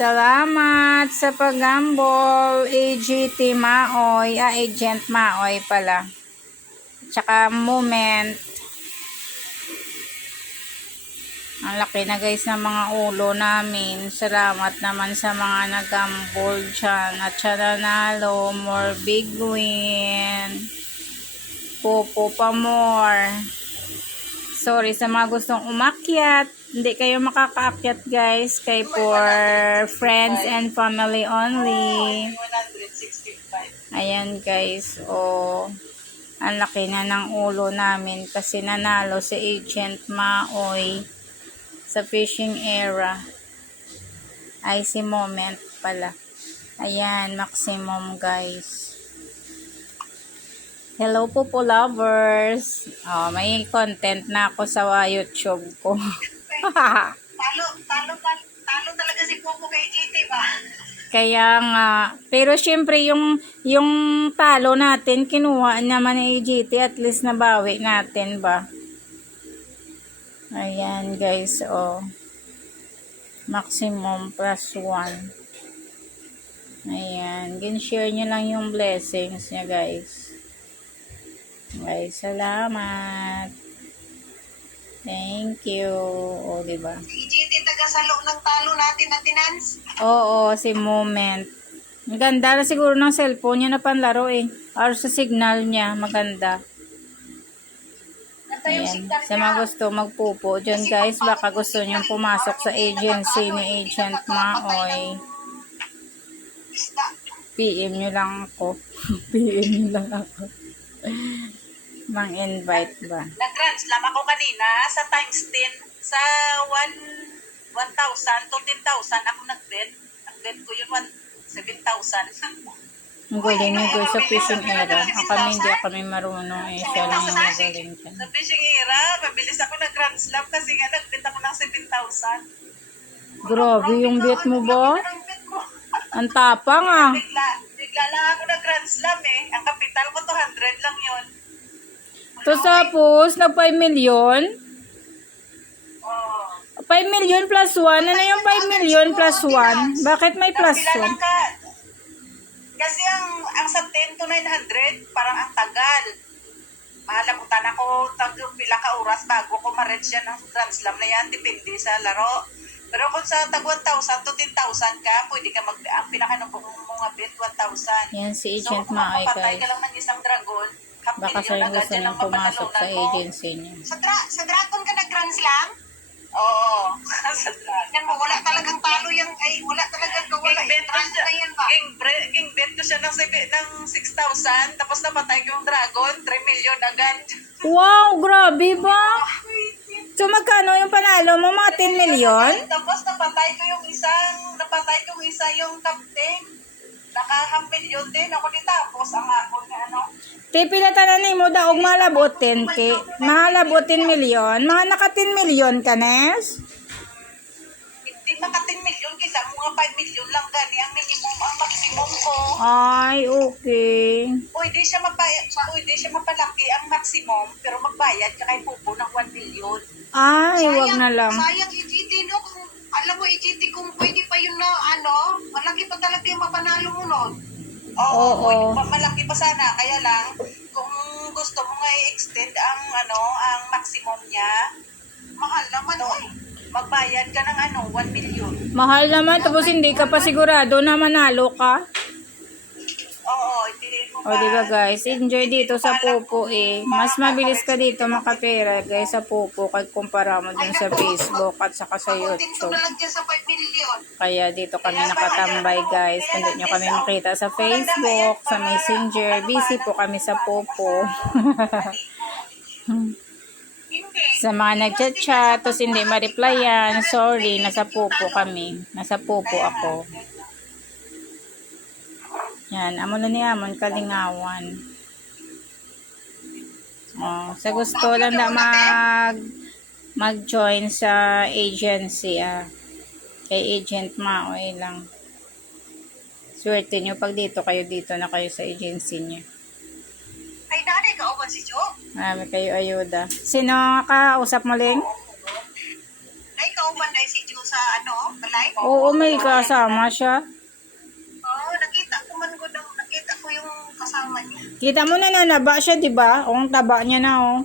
Salamat sa pag-gamble, AGT Maoy, Agent Maoy pala. Tsaka Moment. Ang laki na guys ng mga ulo namin. Salamat naman sa mga nag-gamble dyan. At siya nanalo, more big win. Popo pa more. Sorry sa mga gustong umakyat. Hindi kayo makakaakyat guys. Kay for friends and family only. Ayan guys. Oh, ang laki na ng ulo namin. Kasi nanalo si Agent Maoy sa fishing era. Ay si Moment pala. Ayan, maximum guys. Hello po lovers. Oh, may content na ako sa YouTube ko. Talo talaga si Popo kay GT ba? Kaya nga, pero syempre yung talo natin kinuha naman ni GT, at least nabawi natin ba. Ayan guys, oh. Maximum plus 1. Ayan, gin-share nyo lang yung blessings niya guys. Guys, salamat. Thank you. O, diba? Si GT taga-salo ng talo natin na tinans. Oo, si Moment. Maganda na siguro ng cellphone niya na panlaro eh. Or sa signal niya, maganda. Ayan. Sa mga gusto magpupo dyan guys, baka gusto niyong pumasok sa agency ni Agent Maoy. PM nyo lang ako. PM nyo lang ako. Mang-invite ba? Nag-grand slam ako kanina sa times 10 sa 1,000 to 10,000 ako nag-bet. Nag-bet ko yun 7,000. Ang galing nyo guys sa fishing era. Kami hindi kami marunong eh. Siya lang yung magaling dyan. Sa fishing era, mabilis ako nag-grand slam kasi nga nag-bet ako ng 7,000. Grabe yung bet mo ba? Ang tapang ah. Bigla lang ako nag-grand slam eh. Ang kapital ko 200 lang yun. So tapos, nag 5 million? Oh. 5 million plus 1? Ano yung 5 million plus 1? Bakit may plus Pila 1? lang ka. Kasi ang sa 10 to 900, parang ang tagal. Mahalamutan ako pila ka oras bago ko ma-reach yan ng grand slam na yan. Depende sa laro. Pero kung sa tag 1,000 to 10,000 ka, pwede ka ang pinakanubong mga bet 1,000. Yan si So Agent kung Maoy mapatay guys. ka lang ng isang dragon, Baka sa'yo gusto nang pumasok sa agency niya. Sa dragon ka nag-grand slam? Oo. Sa dragon. Yan mo, wala talagang talo yan. Ay, wala talagang kawala. King bet ko siya ng 6,000. Tapos napatay ko yung dragon. 3 million agad. Wow, grabe ba? So magkano yung panalo mo? Mga 10 million? Tapos napatay ko yung isa yung captain. Naka-million din ako din. Tapos ang ako na ano. Tipila tanan mo daog malabot 10k. Malabot 10 million. Mga naka 10 million ka, Nes? Hindi maka 10 million. Kisa mga 5 million lang gani. Ang minimum, ang maximum ko. Ay, okay. Pwede siya mapalaki ang maximum. Pero magbayad ka kay Pupo ng 1 million. Ay, wag na lang. Sayang EGT no. Kung, alam mo EGT kung pwede pa yun na ano. Malaki pa talaga yung mapanalo mo nun. Oo. Pwede pa, malaki pa sana. Kaya lang, kung gusto mo nga i-extend ang ang maximum niya, mahal naman magbayad ka ng 1 million. Mahal naman, tapos hindi ka pa sigurado na manalo ka. Oo, hindi mo O, diba guys, enjoy dito sa Popo eh. Mas mabilis ka dito makapera guys sa Popo kag kumpara mo dun sa Facebook at saka sa YouTube. na lang dyan sa 5 million. Kaya dito kami nakatambay guys. Kung di nyo kami makita sa Facebook, sa Messenger, busy po kami sa Popo. Sa mga nagchat-chat, tapos hindi ma-replyan, sorry, nasa Popo kami. Nasa Popo ako. Yan, amo na ni Amon, kalingawan. Oh, sa gusto lang na mag-join sa agency, kay Agent Maoy lang. Swerte nyo pag dito na kayo sa agency niya. Ay, nanay ka ba si Jo? Marami kayo ayuda. Sino kausap mo, Ling? Ay, kauban na si Jo sa balay? Oo, may kasama siya. Oo, nakita ko yung kasama niya. Kita mo na nanaba siya, di ba? O, ang taba niya na, oh.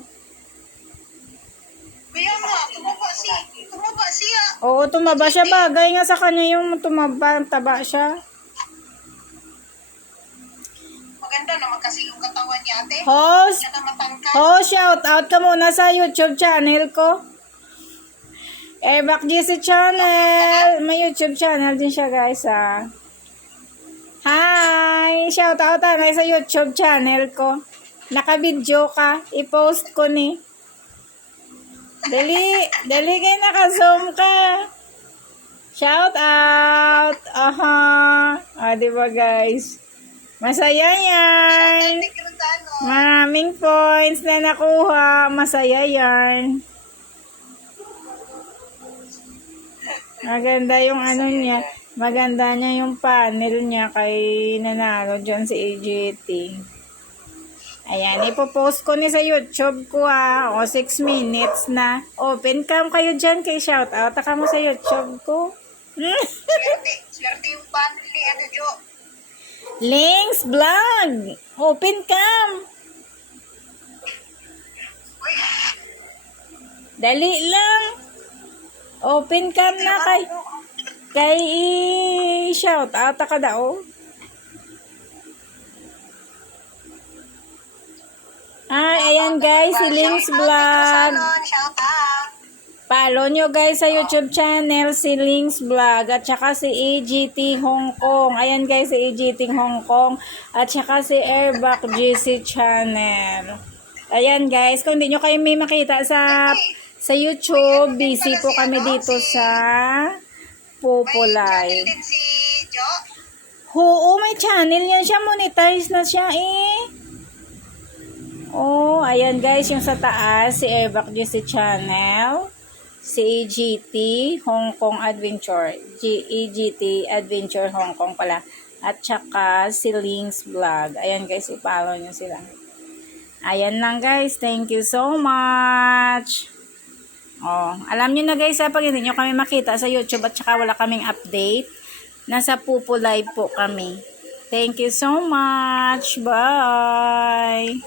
Kaya nga, tumaba siya. Oo, tumaba siya. Bagay nga sa kanya yung taba siya. Maganda naman kasi yung katawan niya, ate. Host! Siya na matangkad. Shout out ka muna sa YouTube channel ko. Airbag GC Channel. May YouTube channel din siya, guys, ah. Hi! Shout out tayo sa YouTube channel ko. Naka-video ka. I-post ko ni. Dali kayo naka-zoom ka. Shout out. Aha. Diba, guys? Masaya yan. Ate Cruzano. Maraming points na nakuha. Masaya yan. Maganda yung ano niya. Maganda niya yung panel niya kay nanalo dyan si AGT. Ayan, ipopost ko ni sa YouTube ko, ah. O, 6 minutes na. Open cam kayo dyan kay shoutout. Taka mo sa YouTube ko. Swerte yung family, Jo. Links Vlog. Open cam. Uy, Dali lang. Open cam na kay shoutout ka daw. Ayan guys, si Links Vlog. Shout out. Follow nyo guys sa YouTube channel si Links Vlog at saka si AGT Hong Kong. Ayan guys, si AGT Hong Kong at saka si Airbag GC Channel. Ayan guys, kung hindi nyo kayo may makita sa YouTube, busy po kami dito sa Pupulay. Channel din si Jo. Oo, may channel yan siya. Monetize na siya eh. Oh, ayan guys, yung sa taas, si Airbag GC Channel. Si AGT Hong Kong Adventure. AGT Adventure Hong Kong pala. At saka si Links Vlog. Ayan guys, i-follow nyo sila. Ayan lang guys. Thank you so much. Oh, alam nyo na guys, pag hindi nyo kami makita sa YouTube at saka wala kaming update, nasa Pupo Live po kami. Thank you so much. Bye.